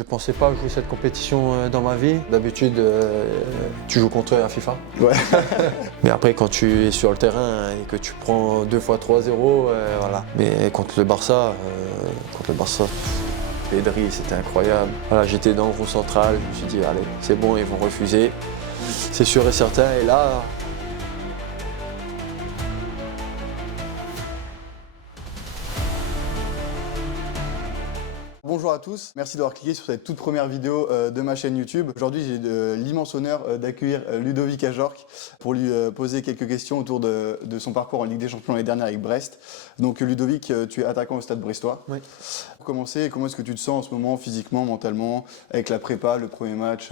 je pensais pas jouer cette compétition dans ma vie. D'habitude, tu joues contre eux à FIFA. Ouais. Mais après, quand tu es sur le terrain et que tu prends 2 fois 3-0, voilà. Mais contre le Barça, Pedri, c'était incroyable. Voilà, j'étais dans le rond central, je me suis dit, allez, c'est bon, ils vont refuser. C'est sûr et certain. Et là, Bonjour à tous, merci d'avoir cliqué sur cette toute première vidéo de ma chaîne YouTube. Aujourd'hui, j'ai l'immense honneur d'accueillir Ludovic Ajorc pour lui poser quelques questions autour de son parcours en Ligue des Champions l'année dernière avec Brest. Donc Ludovic, tu es attaquant au Stade Brestois. oui. Pour commencer, comment est-ce que tu te sens en ce moment, physiquement, mentalement, avec la prépa, le premier match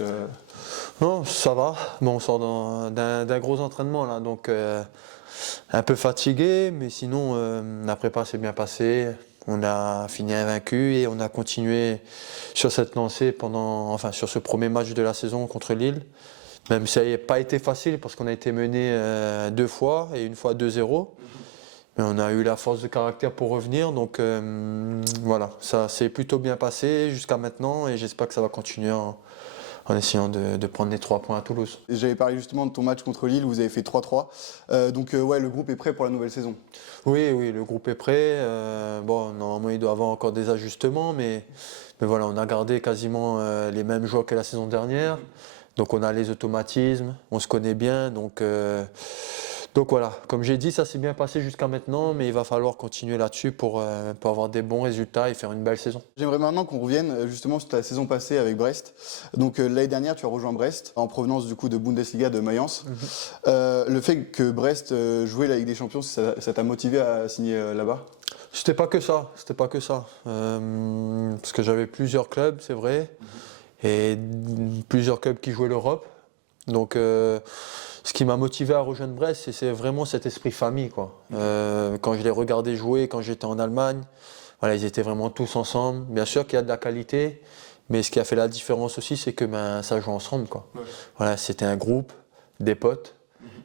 Non, ça va. Bon, on sort d'un gros entraînement là, donc un peu fatigué, mais sinon la prépa s'est bien passée. On a fini invaincu et on a continué sur cette lancée sur ce premier match de la saison contre Lille. Même si ça n'a pas été facile parce qu'on a été mené 2 fois et une fois 2-0. Mais on a eu la force de caractère pour revenir, donc voilà, ça s'est plutôt bien passé jusqu'à maintenant et j'espère que ça va continuer en essayant de prendre les 3 points à Toulouse. J'avais parlé justement de ton match contre Lille où vous avez fait 3-3. Donc ouais, le groupe est prêt pour la nouvelle saison. Oui, le groupe est prêt. Bon, normalement, il doit y avoir encore des ajustements, mais voilà, on a gardé quasiment les mêmes joueurs que la saison dernière. Donc on a les automatismes, on se connaît bien. Donc voilà, comme j'ai dit, ça s'est bien passé jusqu'à maintenant, mais il va falloir continuer là-dessus pour avoir des bons résultats et faire une belle saison. J'aimerais maintenant qu'on revienne justement sur ta saison passée avec Brest. Donc l'année dernière, tu as rejoint Brest en provenance du coup de Bundesliga de Mayence. Le fait que Brest jouait la Ligue des Champions, ça t'a motivé à signer là-bas? C'était pas que ça. Parce que j'avais plusieurs clubs, c'est vrai, et plusieurs clubs qui jouaient l'Europe. Donc ce qui m'a motivé à rejoindre Brest, c'est vraiment cet esprit famille, quoi. Quand je les regardais jouer, quand j'étais en Allemagne, voilà, ils étaient vraiment tous ensemble. Bien sûr qu'il y a de la qualité, mais ce qui a fait la différence aussi, c'est que ça joue ensemble, quoi. Ouais. Voilà, c'était un groupe, des potes,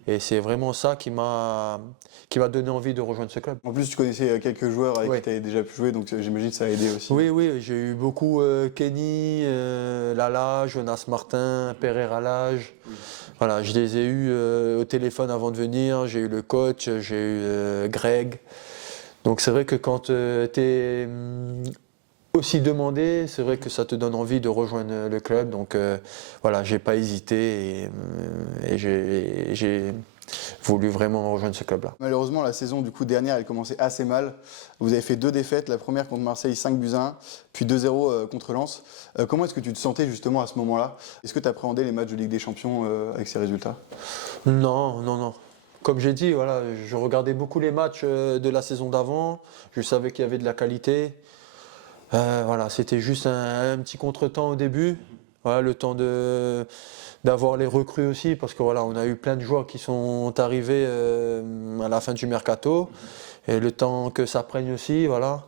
et c'est vraiment ça qui m'a donné envie de rejoindre ce club. En plus, tu connaissais quelques joueurs avec Oui. qui tu avais déjà pu jouer, donc j'imagine que ça a aidé aussi. Oui, j'ai eu beaucoup Kenny, Lala, Jonas Martin, Pereira Lage. Voilà, je les ai eus au téléphone avant de venir, j'ai eu le coach, j'ai eu Greg. Donc c'est vrai que quand tu es aussi demandé, c'est vrai que ça te donne envie de rejoindre le club. Donc voilà, j'ai pas hésité et j'ai voulu vraiment rejoindre ce club-là. Malheureusement, la saison du coup dernière, elle commençait assez mal. Vous avez fait 2 défaites, la première contre Marseille 5-1, puis 2-0 contre Lens. Comment est-ce que tu te sentais justement à ce moment-là? Est-ce que tu appréhendais les matchs de Ligue des Champions avec ces résultats? Non. Comme j'ai dit, voilà, je regardais beaucoup les matchs de la saison d'avant. Je savais qu'il y avait de la qualité. Voilà, c'était juste un petit contretemps au début. Voilà, le temps d'avoir les recrues aussi, parce que voilà, on a eu plein de joueurs qui sont arrivés à la fin du mercato, et le temps que ça prenne aussi, voilà.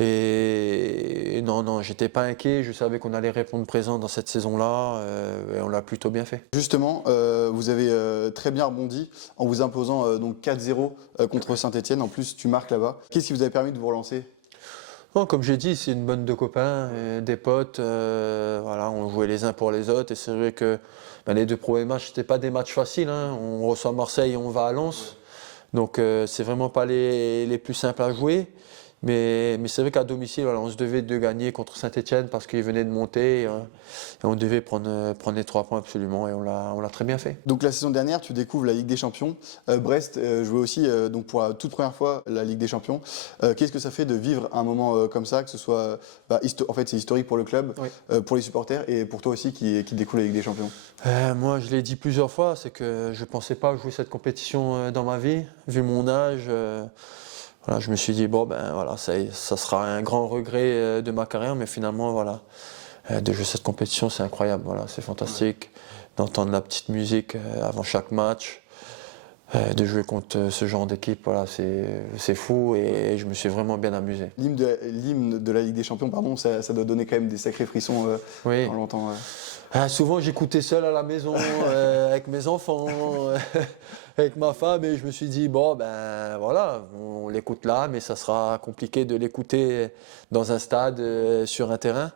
Et non, j'étais pas inquiet, je savais qu'on allait répondre présent dans cette saison-là, et on l'a plutôt bien fait. Justement, vous avez très bien rebondi en vous imposant donc 4-0 contre Saint-Etienne. En plus, tu marques là-bas. Qu'est-ce qui vous a permis de vous relancer? Non, comme j'ai dit, c'est une bande de copains, des potes, voilà, on jouait les uns pour les autres, et c'est vrai que les 2 premiers matchs, c'était pas des matchs faciles, hein. On reçoit Marseille et on va à Lens, donc c'est vraiment pas les plus simples à jouer. Mais c'est vrai qu'à domicile, voilà, on se devait de gagner contre Saint-Etienne parce qu'ils venaient de monter et on devait prendre les 3 points absolument, et on l'a très bien fait. Donc la saison dernière, tu découvres la Ligue des Champions. Brest jouait aussi donc pour la toute première fois la Ligue des Champions. Qu'est-ce que ça fait de vivre un moment comme ça, que ce soit, en fait c'est historique pour le club, Oui. pour les supporters et pour toi aussi qui découvre la Ligue des Champions? Moi, je l'ai dit plusieurs fois, c'est que je ne pensais pas jouer cette compétition dans ma vie, vu mon âge. Voilà, je me suis dit, bon, voilà, ça sera un grand regret de ma carrière, mais finalement, voilà, de jouer cette compétition, c'est incroyable, voilà, c'est fantastique d'entendre la petite musique avant chaque match, de jouer contre ce genre d'équipe, voilà, c'est fou, et je me suis vraiment bien amusé. L'hymne de la Ligue des Champions, pardon, ça doit donner quand même des sacrés frissons Oui. quand on l'entend. Souvent, j'écoutais seul à la maison, avec mes enfants, avec ma femme, et je me suis dit, bon, voilà, on l'écoute là, mais ça sera compliqué de l'écouter dans un stade, sur un terrain.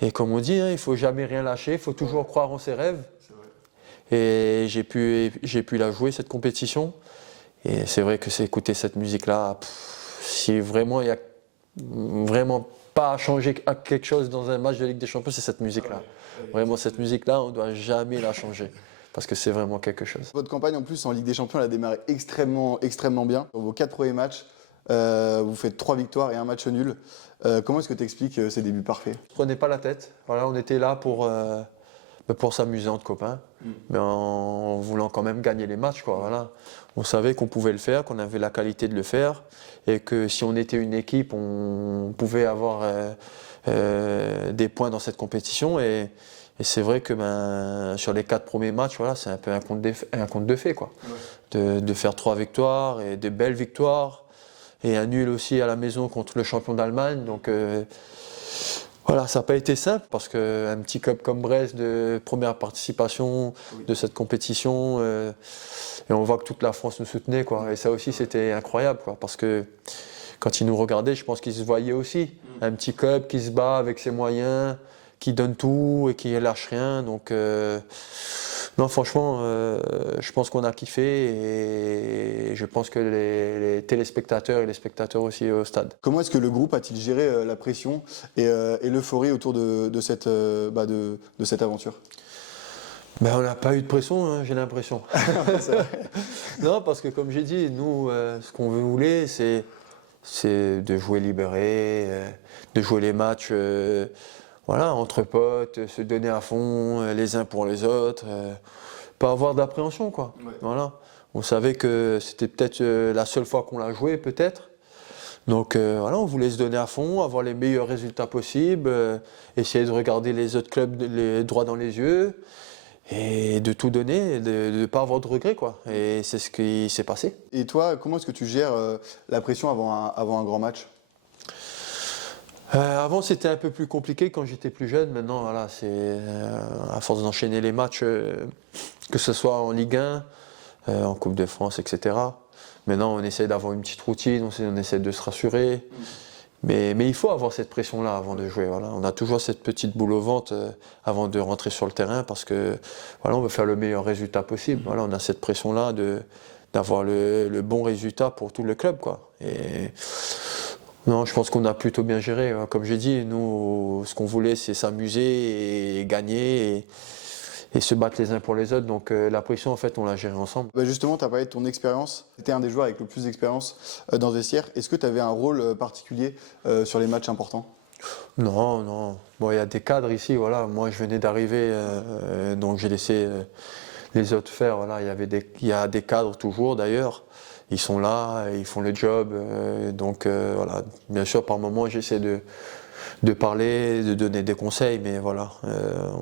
Et comme on dit, hein, il ne faut jamais rien lâcher, il faut toujours croire en ses rêves. Et j'ai pu la jouer, cette compétition. Et c'est vrai que c'est écouter cette musique-là, si vraiment il n'y a vraiment pas à changer quelque chose dans un match de Ligue des Champions, c'est cette musique-là. Vraiment, cette musique-là, on ne doit jamais la changer. Parce que c'est vraiment quelque chose. Votre campagne en plus en Ligue des Champions, elle a démarré extrêmement bien. Dans vos 4 premiers matchs, vous faites 3 victoires et 1 match nul. Comment est-ce que tu expliques ces débuts parfaits? On ne prenait pas la tête. Voilà, on était là pour s'amuser entre copains, mais en voulant quand même gagner les matchs, quoi. Voilà. On savait qu'on pouvait le faire, qu'on avait la qualité de le faire, et que si on était une équipe, on pouvait avoir des points dans cette compétition. Et c'est vrai que sur les 4 premiers matchs, voilà, c'est un peu un conte de fées, quoi. De faire 3 victoires, et de belles victoires, et un nul aussi à la maison contre le champion d'Allemagne. Donc, voilà, ça n'a pas été simple parce qu'un petit club comme Brest de première participation de cette compétition, et on voit que toute la France nous soutenait, quoi. Et ça aussi, c'était incroyable, quoi, parce que quand ils nous regardaient, je pense qu'ils se voyaient aussi. Un petit club qui se bat avec ses moyens, qui donne tout et qui ne lâche rien. Donc, non, franchement, je pense qu'on a kiffé, et je pense que les téléspectateurs et les spectateurs aussi au stade. Comment est-ce que le groupe a-t-il géré la pression et l'euphorie autour de cette aventure? On n'a pas eu de pression, hein, j'ai l'impression. Non, parce que comme j'ai dit, nous, ce qu'on voulait, c'est de jouer libéré, de jouer les matchs voilà, entre potes, se donner à fond les uns pour les autres, pas avoir d'appréhension, quoi. Ouais. Voilà. On savait que c'était peut-être la seule fois qu'on l'a joué, peut-être. Donc voilà, on voulait se donner à fond, avoir les meilleurs résultats possibles, essayer de regarder les autres clubs les droits dans les yeux, et de tout donner, de ne pas avoir de regrets, quoi. Et c'est ce qui s'est passé. Et toi, comment est-ce que tu gères la pression avant un grand match? Avant, c'était un peu plus compliqué quand j'étais plus jeune. Maintenant, voilà, c'est à force d'enchaîner les matchs, que ce soit en Ligue 1, en Coupe de France, etc. Maintenant, on essaie d'avoir une petite routine, on essaie de se rassurer. Mais il faut avoir cette pression-là avant de jouer. Voilà. On a toujours cette petite boule au ventre avant de rentrer sur le terrain parce que voilà, on veut faire le meilleur résultat possible. Voilà, on a cette pression-là d'avoir le bon résultat pour tout le club, quoi. Et non, je pense qu'on a plutôt bien géré. Comme j'ai dit, nous, ce qu'on voulait, c'est s'amuser et gagner et se battre les uns pour les autres. Donc la pression, en fait, on l'a gérée ensemble. Justement, tu as parlé de ton expérience. Tu étais un des joueurs avec le plus d'expérience dans ce vestiaire. Est-ce que tu avais un rôle particulier sur les matchs importants? Non, non. Bon, il y a des cadres ici. Voilà. Moi, je venais d'arriver, donc j'ai laissé les autres faire. Voilà. Il y a des cadres toujours, d'ailleurs. Ils sont là, ils font le job. Donc voilà. Bien sûr, par moments, j'essaie de parler, de donner des conseils, mais voilà,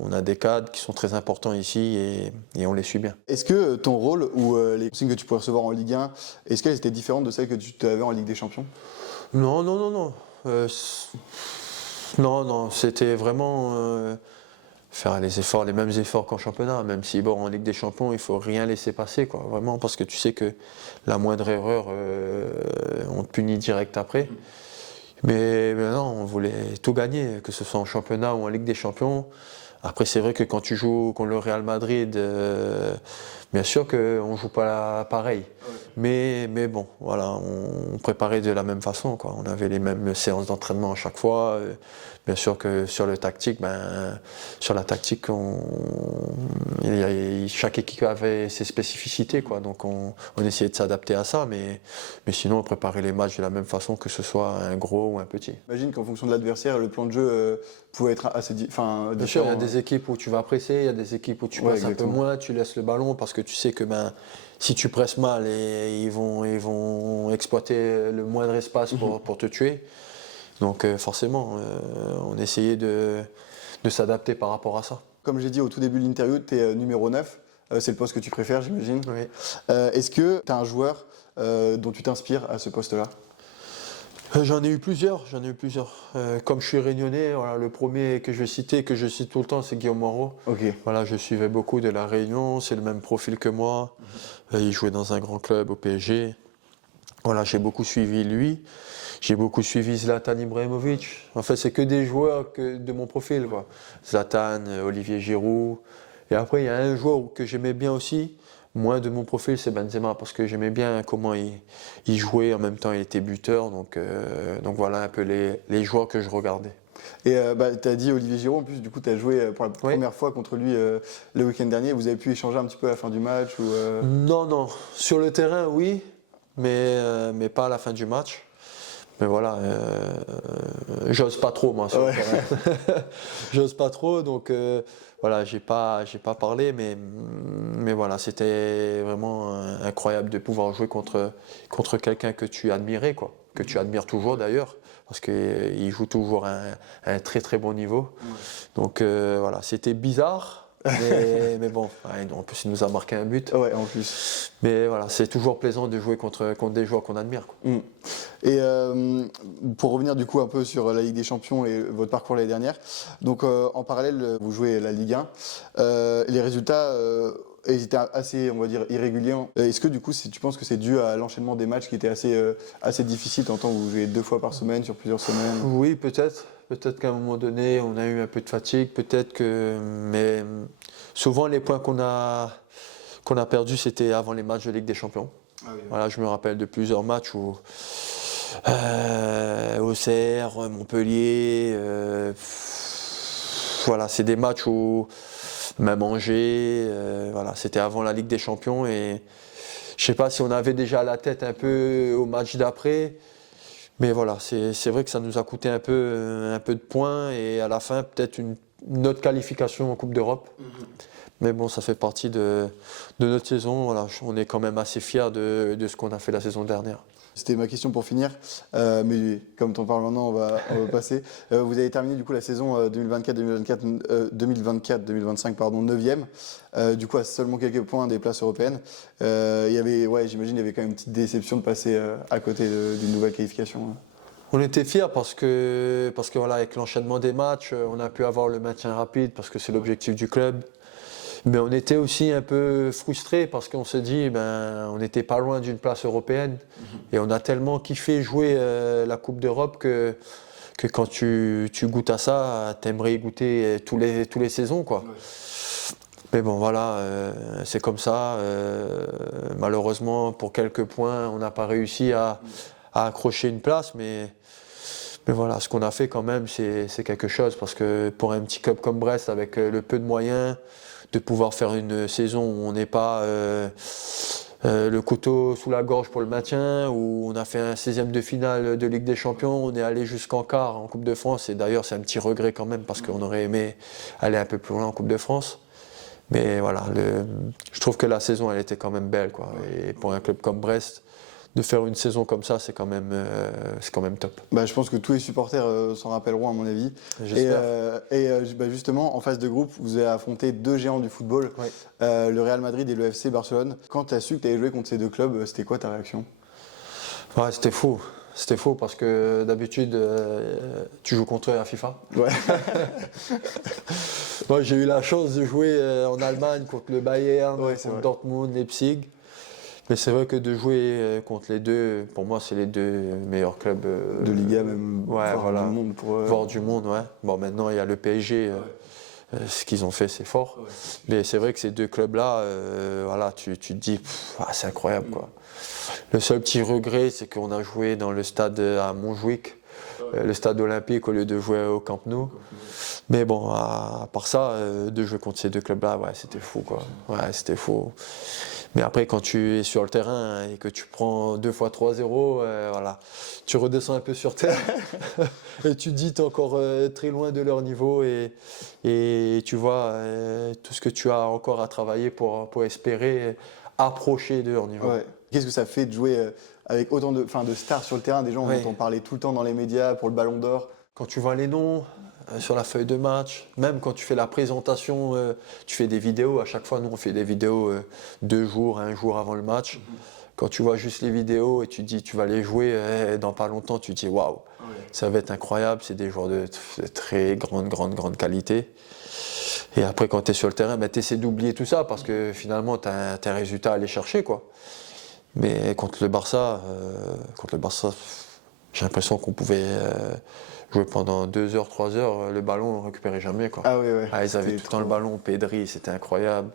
on a des cadres qui sont très importants ici et on les suit bien. Est-ce que ton rôle ou les consignes que tu pouvais recevoir en Ligue 1, est-ce qu'elles étaient différentes de celles que tu avais en Ligue des Champions? Non, non, non, non. Non, c'était vraiment faire les mêmes efforts qu'en championnat, même si bon, en Ligue des Champions, il ne faut rien laisser passer, quoi, vraiment, parce que tu sais que la moindre erreur, on te punit direct après. Mais non, on voulait tout gagner, que ce soit en championnat ou en Ligue des Champions. Après, c'est vrai que quand tu joues contre le Real Madrid, bien sûr qu'on ne joue pas pareil. Ouais. Mais bon, voilà, on préparait de la même façon, quoi. On avait les mêmes séances d'entraînement à chaque fois. Bien sûr que sur la tactique, chaque équipe avait ses spécificités, quoi. Donc on essayait de s'adapter à ça, mais sinon on préparait les matchs de la même façon, que ce soit un gros ou un petit. J'imagine qu'en fonction de l'adversaire, le plan de jeu pouvait être assez différent. Bien sûr, il y a des équipes où tu vas presser, il y a des équipes où tu presses un peu moins, tu laisses le ballon parce que tu sais que si tu presses mal, ils vont exploiter le moindre espace pour te tuer. Donc forcément, on essayait de s'adapter par rapport à ça. Comme j'ai dit au tout début de l'interview, tu es numéro 9, c'est le poste que tu préfères, j'imagine. Oui. Est-ce que tu as un joueur dont tu t'inspires à ce poste-là? J'en ai eu plusieurs. Comme je suis réunionnais, voilà, le premier que je vais citer, que je cite tout le temps, c'est Guillaume Moreau. Okay. Voilà, je suivais beaucoup de la Réunion, c'est le même profil que moi. Il jouait dans un grand club au PSG. Voilà, j'ai beaucoup suivi lui. J'ai beaucoup suivi Zlatan Ibrahimovic. En fait, c'est que des joueurs de mon profil, quoi. Zlatan, Olivier Giroud. Et après, il y a un joueur que j'aimais bien aussi, moins de mon profil, c'est Benzema, parce que j'aimais bien comment il jouait. En même temps, il était buteur. Donc voilà un peu les joueurs que je regardais. Et tu as dit Olivier Giroud, en plus, du coup, tu as joué pour la Oui. première fois contre lui le week-end dernier. Vous avez pu échanger un petit peu à la fin du match ou, Non. Sur le terrain, oui, mais pas à la fin du match. Mais voilà, j'ose pas trop moi sur le terrain. J'ose pas trop, donc voilà, j'ai pas parlé, mais voilà, c'était vraiment incroyable de pouvoir jouer contre quelqu'un que tu admirais, quoi, que tu admires toujours d'ailleurs, parce qu'il joue toujours à un très très bon niveau. Donc voilà, c'était bizarre. Mais bon, ouais, en plus il nous a marqué un but. Ouais, en plus. Mais voilà, c'est toujours plaisant de jouer contre des joueurs qu'on admire, quoi. Et pour revenir du coup un peu sur la Ligue des Champions et votre parcours l'année dernière, donc en parallèle vous jouez la Ligue 1, les résultats ils étaient assez, on va dire, irréguliers. Est-ce que du coup tu penses que c'est dû à l'enchaînement des matchs qui était assez difficile, tant que vous jouez 2 fois par semaine sur plusieurs semaines? Oui, peut-être. Peut-être qu'à un moment donné, on a eu un peu de fatigue, mais souvent les points qu'on a perdus, c'était avant les matchs de Ligue des Champions. Ah oui. Voilà, je me rappelle de plusieurs matchs où Auxerre, Montpellier, voilà, c'est des matchs où même Angers, voilà, c'était avant la Ligue des Champions et je sais pas si on avait déjà la tête un peu au match d'après. Mais voilà, c'est vrai que ça nous a coûté un peu de points et à la fin, peut-être une autre qualification en Coupe d'Europe. Mais bon, ça fait partie de notre saison. Voilà, on est quand même assez fiers de ce qu'on a fait la saison dernière. C'était ma question pour finir, mais comme tu en parles maintenant, on va passer. Vous avez terminé du coup la saison 2024-2025, pardon, 9e, du coup à seulement quelques points des places européennes. Il y avait, ouais, j'imagine, il y avait quand même une petite déception de passer à côté d'une nouvelle qualification. On était fiers parce que voilà, avec l'enchaînement des matchs, on a pu avoir le maintien rapide parce que c'est l'objectif du club. Mais on était aussi un peu frustrés parce qu'on se dit, on n'était pas loin d'une place européenne. Et on a tellement kiffé jouer la Coupe d'Europe que quand tu goûtes à ça, tu aimerais y goûter tous les saisons, quoi. Ouais. Mais bon, voilà, c'est comme ça. Malheureusement, pour quelques points, on n'a pas réussi à accrocher une place. Mais voilà, ce qu'on a fait quand même, c'est quelque chose. Parce que pour un petit club comme Brest, avec le peu de moyens, de pouvoir faire une saison où on n'est pas le couteau sous la gorge pour le maintien, où on a fait un 16e de finale de Ligue des Champions, on est allé jusqu'en quart en Coupe de France, et d'ailleurs c'est un petit regret quand même parce qu'on aurait aimé aller un peu plus loin en Coupe de France. Mais voilà, je trouve que la saison elle était quand même belle, quoi. Et pour un club comme Brest, de faire une saison comme ça, c'est quand même top. Je pense que tous les supporters s'en rappelleront à mon avis. J'espère. Justement, en phase de groupe, vous avez affronté 2 géants du football, Oui. le Real Madrid et le FC Barcelone. Quand tu as su que tu allais jouer contre ces 2 clubs, c'était quoi ta réaction? Ouais, c'était fou. C'était fou parce que d'habitude, tu joues contre eux à FIFA. Ouais. Moi, j'ai eu la chance de jouer en Allemagne contre le Bayern, contre Dortmund, Leipzig. Mais c'est vrai que de jouer contre les deux, pour moi, c'est les deux meilleurs clubs de Liga, même voire du monde. Voire du monde, ouais. Bon, maintenant, il y a le PSG. Ce qu'ils ont fait, c'est fort. Ouais. Mais c'est vrai que ces deux clubs-là, voilà, tu te dis, c'est incroyable, quoi. Le seul petit regret, c'est qu'on a joué dans le stade à Montjuic, le stade olympique, au lieu de jouer au Camp Nou. Mais bon, à part ça, de jouer contre ces deux clubs-là, ouais, c'était fou, quoi. Ouais, c'était fou. Mais après, quand tu es sur le terrain et que tu prends 2 fois 3-0, voilà, tu redescends un peu sur terre et tu te dis t'es encore très loin de leur niveau et tu vois tout ce que tu as encore à travailler pour espérer approcher de leur niveau. Ouais. Qu'est-ce que ça fait de jouer avec autant de stars sur le terrain? Des gens on entend parler tout le temps dans les médias pour le Ballon d'Or. Quand tu vois les noms sur la feuille de match, même quand tu fais la présentation, tu fais des vidéos. À chaque fois, nous, on fait des vidéos 2 jours, 1 jour avant le match. Quand tu vois juste les vidéos et tu te dis tu vas les jouer dans pas longtemps, tu te dis waouh, ça va être incroyable. C'est des joueurs de très grande qualité. Et après, quand tu es sur le terrain, tu essaies d'oublier tout ça parce que finalement, tu as un résultat à aller chercher, quoi. Mais contre le Barça, j'ai l'impression qu'on pouvait jouer pendant 2 heures, 3 heures, le ballon, on ne récupérait jamais, quoi. Ah oui, ouais. Ah, ils avaient tout le temps le ballon, Pedri, c'était incroyable.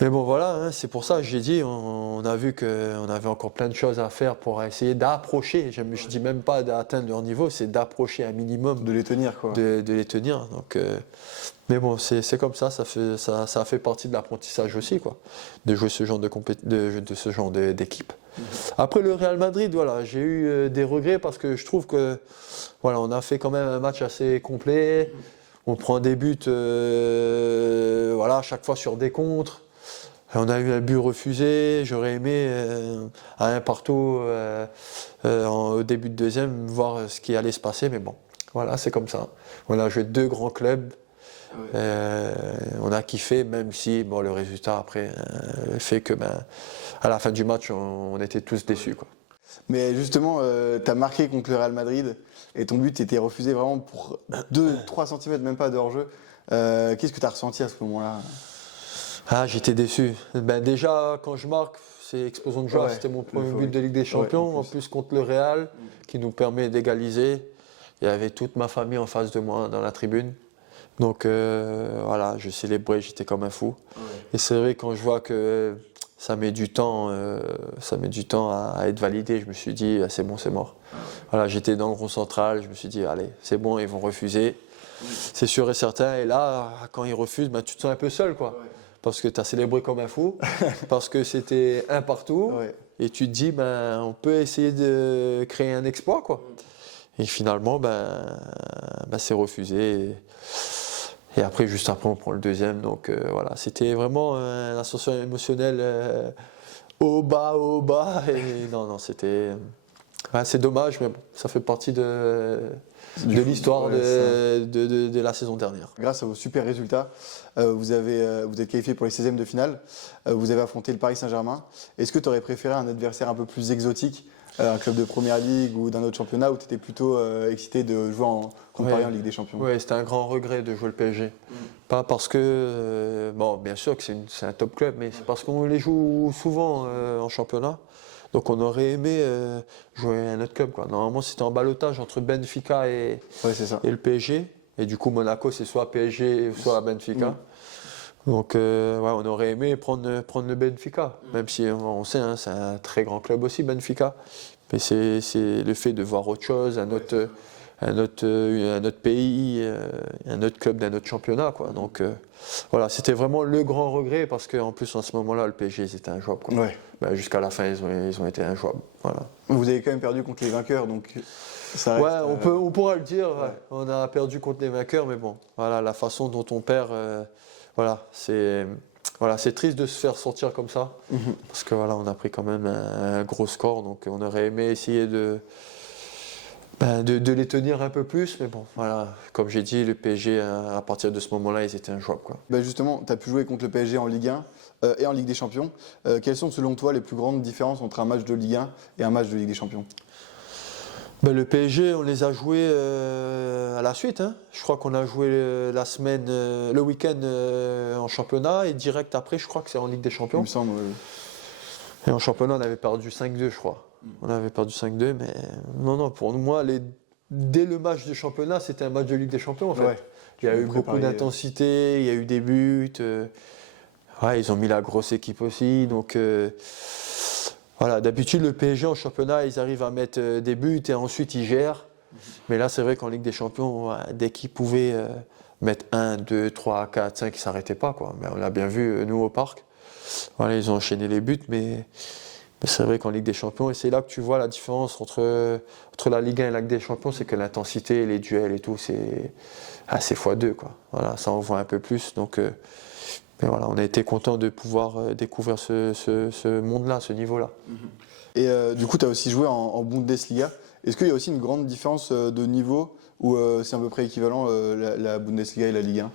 Mais bon, voilà, hein, c'est pour ça que j'ai dit, on a vu qu'on avait encore plein de choses à faire pour essayer d'approcher. Je ne dis même pas d'atteindre leur niveau, c'est d'approcher un minimum. De les tenir, quoi. De les tenir. Donc, mais bon, c'est comme ça a fait partie de l'apprentissage aussi, quoi, de jouer ce genre ce genre d'équipe. Après le Real Madrid, voilà, j'ai eu des regrets parce que je trouve que voilà, on a fait quand même un match assez complet. On prend des buts voilà, à chaque fois sur des contres. On a eu un but refusé. J'aurais aimé à un partout au début de deuxième voir ce qui allait se passer, mais bon, voilà, c'est comme ça. On a joué 2 grands clubs. On a kiffé, même si bon, le résultat après fait que à la fin du match, on était tous déçus, quoi. Mais justement, tu as marqué contre le Real Madrid et ton but était refusé vraiment pour 2-3 cm, même pas de hors-jeu. Qu'est-ce que tu as ressenti à ce moment-là? Ah, j'étais déçu. Déjà, quand je marque, c'est explosion de joie. C'était mon premier but de Ligue des Champions. En plus, contre le Real, qui nous permet d'égaliser. Il y avait toute ma famille en face de moi dans la tribune. Donc voilà, je célébrais, j'étais comme un fou. Et c'est vrai, quand je vois que ça met du temps à être validé, je me suis dit, ah, c'est bon, c'est mort. Voilà, j'étais dans le rond central, je me suis dit, allez, c'est bon, ils vont refuser. C'est sûr et certain. Et là, quand ils refusent, tu te sens un peu seul, quoi. Parce que tu as célébré comme un fou, parce que c'était un partout. Et tu te dis, on peut essayer de créer un exploit, quoi. Et finalement, c'est refusé. Et après, juste après, on prend le deuxième. Donc voilà, c'était vraiment une ascension émotionnelle au bas. Et non, c'était. C'est dommage, mais bon, ça fait partie de l'histoire de la saison dernière. Grâce à vos super résultats, vous êtes qualifié pour les 16e de finale. Vous avez affronté le Paris Saint-Germain. Est-ce que tu aurais préféré un adversaire un peu plus exotique, un club de première ligue ou d'un autre championnat, où tu étais plutôt excité de jouer contre Paris en Ligue des Champions? Oui, c'était un grand regret de jouer le PSG. Pas parce que, bien sûr que c'est un top club, mais c'est parce qu'on les joue souvent en championnat. Donc on aurait aimé jouer un autre club, quoi. Normalement, c'était en ballottage entre Benfica et le PSG. Et du coup, Monaco, c'est soit PSG, soit Benfica. Donc on aurait aimé prendre le Benfica, même si on sait, hein, c'est un très grand club aussi, Benfica. Mais c'est le fait de voir autre chose, un autre pays, un autre club d'un autre championnat, quoi. Donc voilà, c'était vraiment le grand regret, parce qu'en plus, en ce moment-là, le PSG, c'était injouable, quoi. Jusqu'à la fin, ils ont été injouables. Voilà. Vous avez quand même perdu contre les vainqueurs, donc ça reste, on pourra le dire. On a perdu contre les vainqueurs, mais bon, voilà, la façon dont on perd, c'est triste de se faire sortir comme ça, parce que voilà, on a pris quand même un gros score, donc on aurait aimé essayer de les tenir un peu plus, mais bon, voilà, comme j'ai dit, le PSG, à partir de ce moment-là, ils étaient injouables, quoi. Justement, tu as pu jouer contre le PSG en Ligue 1 et en Ligue des Champions. Quelles sont selon toi les plus grandes différences entre un match de Ligue 1 et un match de Ligue des Champions? Le PSG, on les a joués à la suite, hein. Je crois qu'on a joué le week-end en championnat, et direct après, je crois que c'est en Ligue des Champions. Il me semble, oui. Et en championnat, on avait perdu 5-2, je crois. On avait perdu 5-2, mais non, pour moi, dès le match de championnat, c'était un match de Ligue des Champions, en fait. Il y a eu beaucoup d'intensité, il y a eu des buts. Ils ont mis la grosse équipe aussi, donc voilà. D'habitude, le PSG en championnat, ils arrivent à mettre des buts et ensuite ils gèrent. Mais là, c'est vrai qu'en Ligue des Champions, dès qu'ils pouvaient mettre 1, 2, 3, 4, 5, ils ne s'arrêtaient pas, quoi. Mais on l'a bien vu, nous, au Parc. Voilà, ils ont enchaîné les buts, mais c'est vrai qu'en Ligue des Champions, et c'est là que tu vois la différence entre la Ligue 1 et la Ligue des Champions, c'est que l'intensité, les duels et tout, c'est x2, quoi. Voilà, ça en voit un peu plus. Donc, mais voilà, on a été content de pouvoir découvrir ce monde-là, ce niveau-là. Et du coup, tu as aussi joué en Bundesliga. Est-ce qu'il y a aussi une grande différence de niveau, ou c'est à peu près équivalent la Bundesliga et la Ligue 1?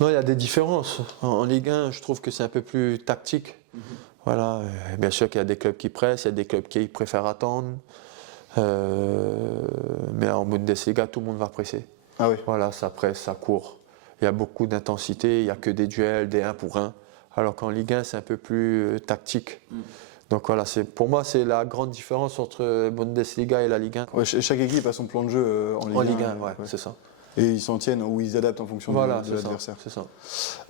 Non, il y a des différences. En Ligue 1, je trouve que c'est un peu plus tactique. Voilà, bien sûr qu'il y a des clubs qui pressent, il y a des clubs qui préfèrent attendre. Mais en Bundesliga, tout le monde va presser. Ah oui. Voilà, ça presse, ça court. Il y a beaucoup d'intensité, il n'y a que des duels, des 1 pour 1. alors qu'en Ligue 1, c'est un peu plus tactique. Donc voilà, pour moi, c'est la grande différence entre Bundesliga et la Ligue 1. Ouais, chaque équipe a son plan de jeu en Ligue 1. En Ligue 1, ouais, c'est ça. Et ils s'en tiennent ou ils adaptent en fonction de l'adversaire. C'est ça.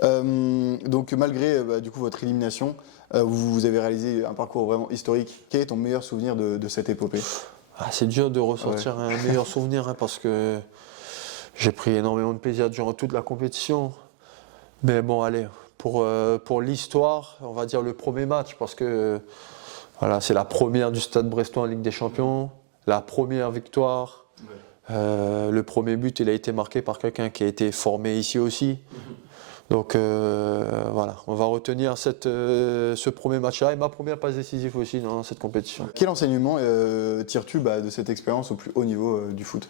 Donc malgré du coup, votre élimination, vous avez réalisé un parcours vraiment historique. Quel est ton meilleur souvenir de cette épopée? C'est dur de ressortir un meilleur souvenir parce que j'ai pris énormément de plaisir durant toute la compétition. Mais bon, allez, pour l'histoire, on va dire le premier match parce que voilà, c'est la première du Stade Brestois en Ligue des Champions, la première victoire. Le premier but, il a été marqué par quelqu'un qui a été formé ici aussi. Donc voilà, on va retenir ce premier match-là et ma première passe décisive aussi dans cette compétition. Quel enseignement tires-tu de cette expérience au plus haut niveau du foot?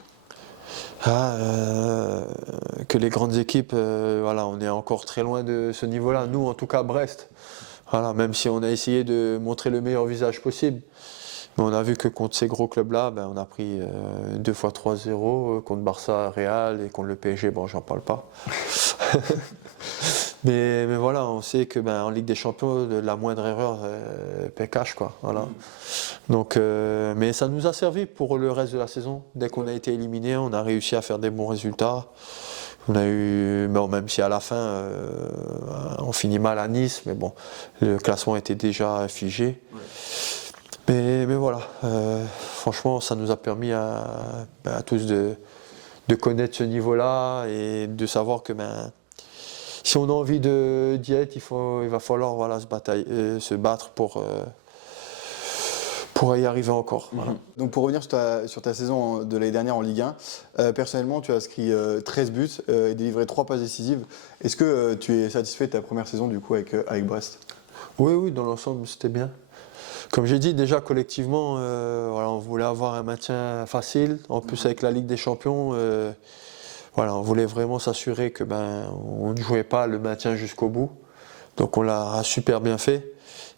Que les grandes équipes, voilà, on est encore très loin de ce niveau-là. Nous, en tout cas, Brest, voilà, même si on a essayé de montrer le meilleur visage possible. Mais on a vu que contre ces gros clubs-là, on a pris 2 fois 3-0 contre Barça, Real et contre le PSG, bon, j'en parle pas. mais voilà, on sait que en Ligue des Champions, la moindre erreur paie cash, quoi. Voilà. Donc, mais ça nous a servi pour le reste de la saison. Dès qu'on a été éliminé, on a réussi à faire des bons résultats. On a eu, même si à la fin, on finit mal à Nice, mais bon, le classement était déjà figé. Mais voilà, franchement, ça nous a permis à tous de connaître ce niveau-là et de savoir que si on a envie d'y être, il va falloir se battre pour y arriver encore. Voilà. Donc pour revenir sur ta saison de l'année dernière en Ligue 1, personnellement tu as inscrit 13 buts et délivré 3 passes décisives. Est-ce que tu es satisfait de ta première saison du coup avec Brest? Oui, dans l'ensemble c'était bien. Comme j'ai dit, déjà collectivement, on voulait avoir un maintien facile. En plus, avec la Ligue des Champions, on voulait vraiment s'assurer que on ne jouait pas le maintien jusqu'au bout. Donc on l'a super bien fait.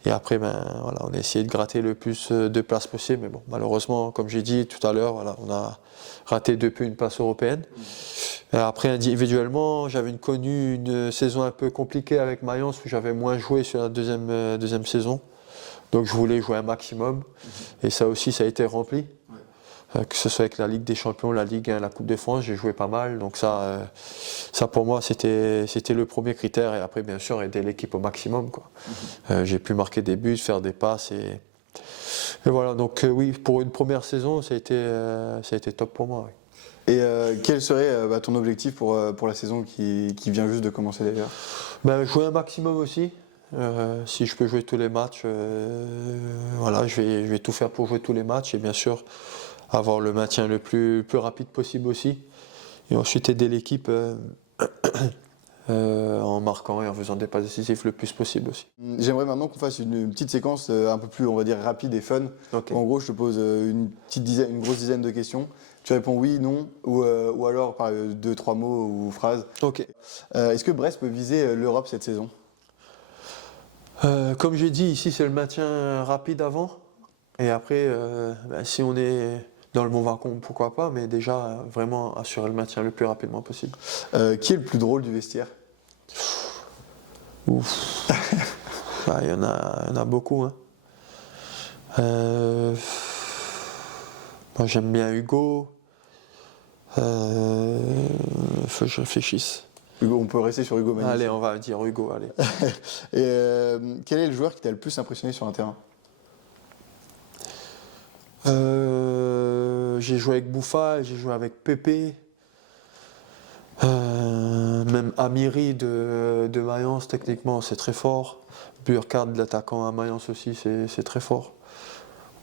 Et après, on a essayé de gratter le plus de places possible. Mais bon, malheureusement, comme j'ai dit tout à l'heure, on a raté depuis une place européenne. Et après, individuellement, j'avais connu une saison un peu compliquée avec Mayence où j'avais moins joué sur la deuxième saison. Donc je voulais jouer un maximum et ça aussi ça a été rempli, que ce soit avec la Ligue des Champions, la Ligue 1, la Coupe de France, j'ai joué pas mal, donc ça pour moi c'était le premier critère et après bien sûr aider l'équipe au maximum, quoi. J'ai pu marquer des buts, faire des passes et voilà, donc oui, pour une première saison ça a été top pour moi. Oui. Et quel serait ton objectif pour la saison qui vient juste de commencer d'ailleurs? Jouer un maximum aussi. Si je peux jouer tous les matchs, je vais tout faire pour jouer tous les matchs et bien sûr avoir le maintien le plus rapide possible aussi. Et ensuite aider l'équipe en marquant et en faisant des passes décisives le plus possible aussi. J'aimerais maintenant qu'on fasse une petite séquence un peu plus, on va dire, rapide et fun. Okay. En gros, je te pose une grosse dizaine de questions. Tu réponds oui, non, ou alors par 2-3 mots ou phrases. Ok. Est-ce que Brest peut viser l'Europe cette saison? Comme j'ai dit, ici c'est le maintien rapide avant. Et après, si on est dans le bon wagon, pourquoi pas, mais déjà vraiment assurer le maintien le plus rapidement possible. Qui est le plus drôle du vestiaire? Ouf. Il y en a beaucoup. Hein. Moi j'aime bien Hugo. Faut que je réfléchisse. Hugo, on peut rester sur Hugo Magnifique. Allez, on va dire Hugo, allez. Et quel est le joueur qui t'a le plus impressionné sur un terrain? J'ai joué avec Bouffa, j'ai joué avec Pépé, même Amiri de Mayence, techniquement c'est très fort. Burkhardt, l'attaquant à Mayence aussi, c'est très fort.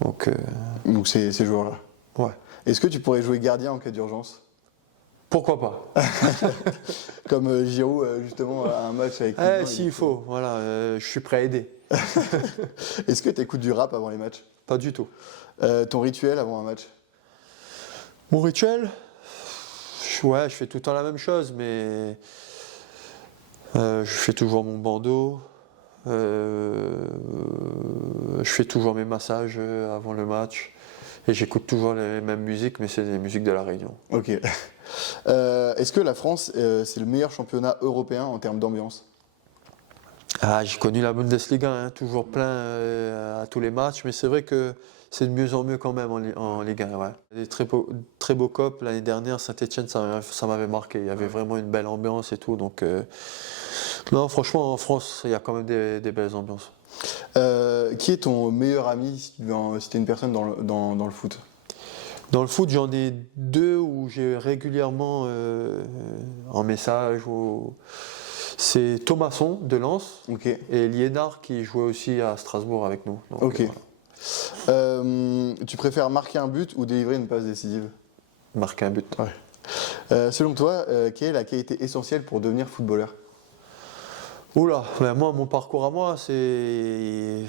Donc ces joueurs-là. Ouais. Est-ce que tu pourrais jouer gardien en cas d'urgence? Pourquoi pas? Comme Giroud, justement, à un match avec... S'il faut, voilà, je suis prêt à aider. Est-ce que tu écoutes du rap avant les matchs? Pas du tout. Ton rituel avant un match? Mon rituel? Je fais tout le temps la même chose, mais je fais toujours mon bandeau. Je fais toujours mes massages avant le match. Et j'écoute toujours les mêmes musiques, mais c'est des musiques de La Réunion. Ok. Est-ce que la France, c'est le meilleur championnat européen en termes d'ambiance? Ah, j'ai connu la Bundesliga, hein, toujours plein à tous les matchs, mais c'est vrai que c'est de mieux en mieux quand même en Ligue 1. Ouais. Des très beaux copes. L'année dernière, Saint-Etienne, ça m'avait marqué. Il y avait vraiment une belle ambiance et tout. Donc, non, franchement, en France, il y a quand même des belles ambiances. Qui est ton meilleur ami si tu veux citer une personne dans le foot? Dans le foot, j'en ai deux où j'ai régulièrement en message. C'est Thomasson de Lens et Liénard qui jouait aussi à Strasbourg avec nous. Donc, ok. Voilà. Tu préfères marquer un but ou délivrer une passe décisive? Marquer un but. Ouais. Selon toi, quelle est la qualité essentielle pour devenir footballeur? Oula, ben moi, mon parcours à moi, c'est.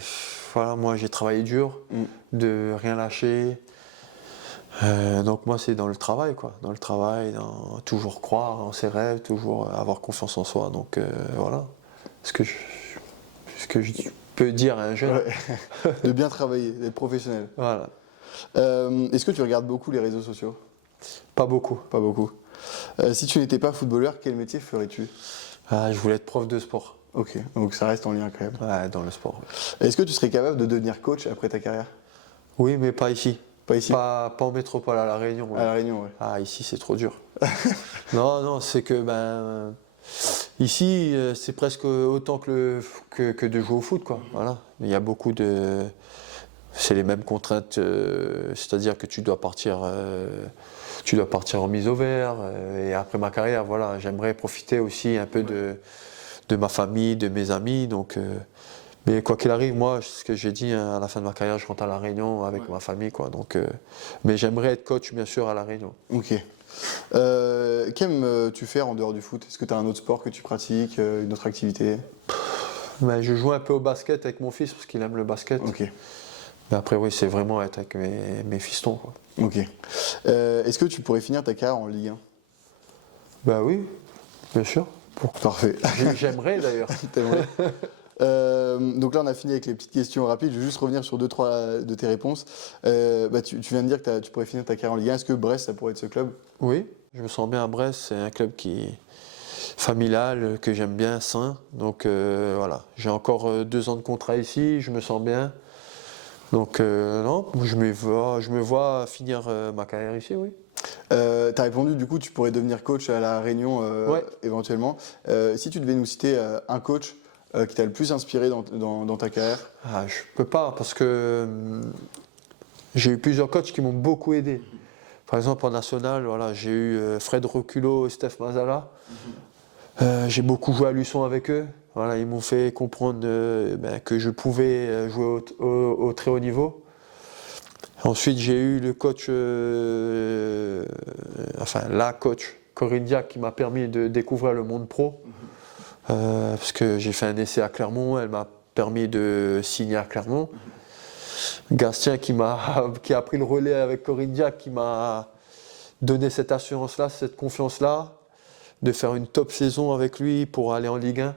Voilà, moi j'ai travaillé dur, de rien lâcher. Donc moi c'est dans le travail quoi, dans le travail, dans toujours croire en ses rêves, toujours avoir confiance en soi. Donc voilà, ce que je peux dire à un jeune. Ouais. De bien travailler, d'être professionnel. Voilà. Est-ce que tu regardes beaucoup les réseaux sociaux? Pas beaucoup. Pas beaucoup. Si tu n'étais pas footballeur, quel métier ferais-tu? Je voulais être prof de sport. Ok, donc ça reste en lien quand même. Ouais, dans le sport. Est-ce que tu serais capable de devenir coach après ta carrière? Oui, mais pas ici. Pas ici? Pas en métropole, à La Réunion. Ouais. À La Réunion, ouais. Ah, ici c'est trop dur. Non, c'est que ici c'est presque autant que de jouer au foot quoi. Voilà. Il y a beaucoup de. C'est les mêmes contraintes, c'est-à-dire que tu dois partir en mise au vert. Et après ma carrière, voilà, j'aimerais profiter aussi un peu de ma famille, de mes amis. Donc, mais quoi qu'il arrive, moi, ce que j'ai dit à la fin de ma carrière, je rentre à La Réunion avec ma famille, quoi. Donc, mais j'aimerais être coach, bien sûr, à La Réunion. Ok. Qu'aimes-tu faire en dehors du foot? Est-ce que tu as un autre sport que tu pratiques, une autre activité? Je joue un peu au basket avec mon fils parce qu'il aime le basket. Ok. Mais après, oui, c'est vraiment être avec mes fistons, quoi. Ok. Est-ce que tu pourrais finir ta carrière en Ligue 1? Bah oui, bien sûr. Parfait. J'aimerais d'ailleurs. T'aimerais. Donc là, on a fini avec les petites questions rapides. Je vais juste revenir sur 2-3 de tes réponses. Tu viens de dire que tu pourrais finir ta carrière en Ligue 1. Est-ce que Brest, ça pourrait être ce club? Oui, je me sens bien à Brest. C'est un club qui est familial, que j'aime bien, sain. Donc voilà, j'ai encore 2 ans de contrat ici. Je me sens bien. Donc non, je me vois finir ma carrière ici, oui. Tu as répondu, du coup, tu pourrais devenir coach à La Réunion Ouais. éventuellement. Si tu devais nous citer un coach qui t'a le plus inspiré dans ta carrière? Je peux pas parce que j'ai eu plusieurs coachs qui m'ont beaucoup aidé. Par exemple en national, voilà, j'ai eu Fred Roculot et Steph Mazala. J'ai beaucoup joué à Luçon avec eux. Voilà, ils m'ont fait comprendre que je pouvais jouer au très haut niveau. Ensuite, j'ai eu le coach, la coach Corinne Diac qui m'a permis de découvrir le monde pro. Parce que j'ai fait un essai à Clermont, elle m'a permis de signer à Clermont. Gastien qui a pris le relais avec Corinne Diac, qui m'a donné cette assurance-là, cette confiance-là, de faire une top saison avec lui pour aller en Ligue 1.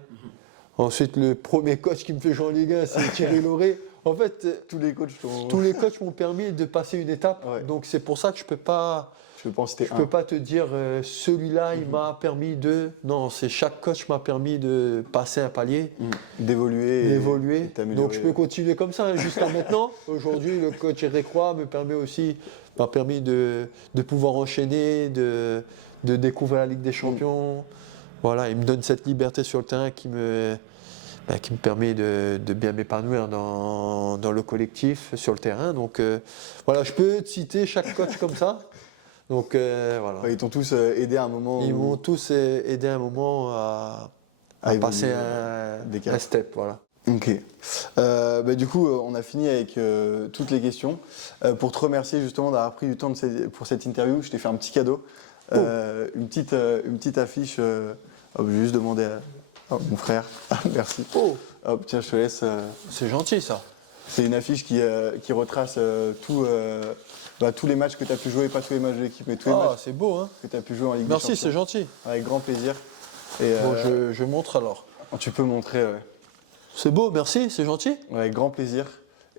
Ensuite, le premier coach qui me fait jouer en Ligue 1, c'est Thierry Lauré. En fait, tous les coachs m'ont permis de passer une étape. Ouais. Donc c'est pour ça que je peux pas te dire celui-là il m'a permis de. Non, c'est chaque coach m'a permis de passer un palier, d'évoluer. Et donc je peux continuer comme ça jusqu'à maintenant. Aujourd'hui, le coach Eric Roy m'a permis de pouvoir enchaîner, de découvrir la Ligue des Champions. Voilà, il me donne cette liberté sur le terrain qui me permet de bien m'épanouir dans le collectif, sur le terrain. Donc voilà, je peux te citer chaque coach comme ça. Donc voilà. Ils t'ont tous aidé à un moment. Ils m'ont tous aidé à un moment à passer un step. Voilà. Ok. Du coup, on a fini avec toutes les questions. Pour te remercier justement d'avoir pris du temps pour cette interview, je t'ai fait un petit cadeau. Une petite affiche. Je vais juste demander à mon frère. Merci. Hop, tiens, je te laisse. C'est gentil ça. C'est une affiche qui retrace tous les matchs que tu as pu jouer, pas tous les matchs de l'équipe, mais tous les matchs c'est beau, hein. que tu as pu jouer en Ligue des Champions. Merci, c'est gentil. Avec grand plaisir. Et, je montre alors. Tu peux montrer, ouais. C'est beau, merci, c'est gentil. Ouais, avec grand plaisir.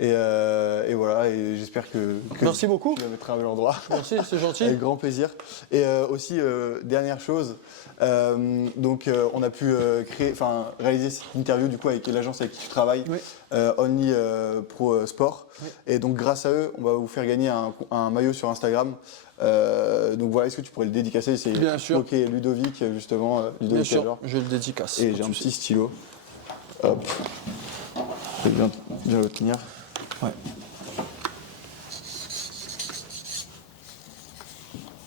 Et voilà, et j'espère que Merci beaucoup. tu la mettras à un bel endroit. Merci, c'est gentil. Avec grand plaisir. Et aussi, dernière chose, on a pu réaliser cette interview du coup avec l'agence avec qui tu travailles, Oui. Only Pro Sport. Oui. Et donc grâce à eux, on va vous faire gagner un maillot sur Instagram. Donc voilà, est-ce que tu pourrais le dédicacer? C'est Bien sûr. bloqué Ludovic, justement, Bien Ludovic sûr, Cajor. je le dédicace. Et j'ai un petit stylo. Hop. Je vais bien le tenir. Ouais.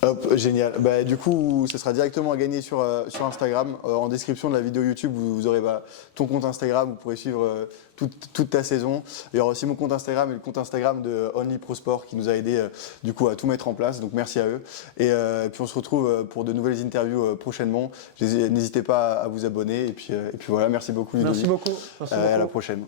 Hop, génial. Bah, du coup, ce sera directement à gagner sur Instagram. En description de la vidéo YouTube, vous aurez ton compte Instagram, vous pourrez suivre toute ta saison. Il y aura aussi mon compte Instagram et le compte Instagram de Only Pro Sport qui nous a aidé du coup à tout mettre en place. Donc merci à eux. Et puis on se retrouve pour de nouvelles interviews prochainement. N'hésitez pas à vous abonner. Et puis voilà, merci beaucoup Ludovic. Merci beaucoup. Merci À la beaucoup. prochaine.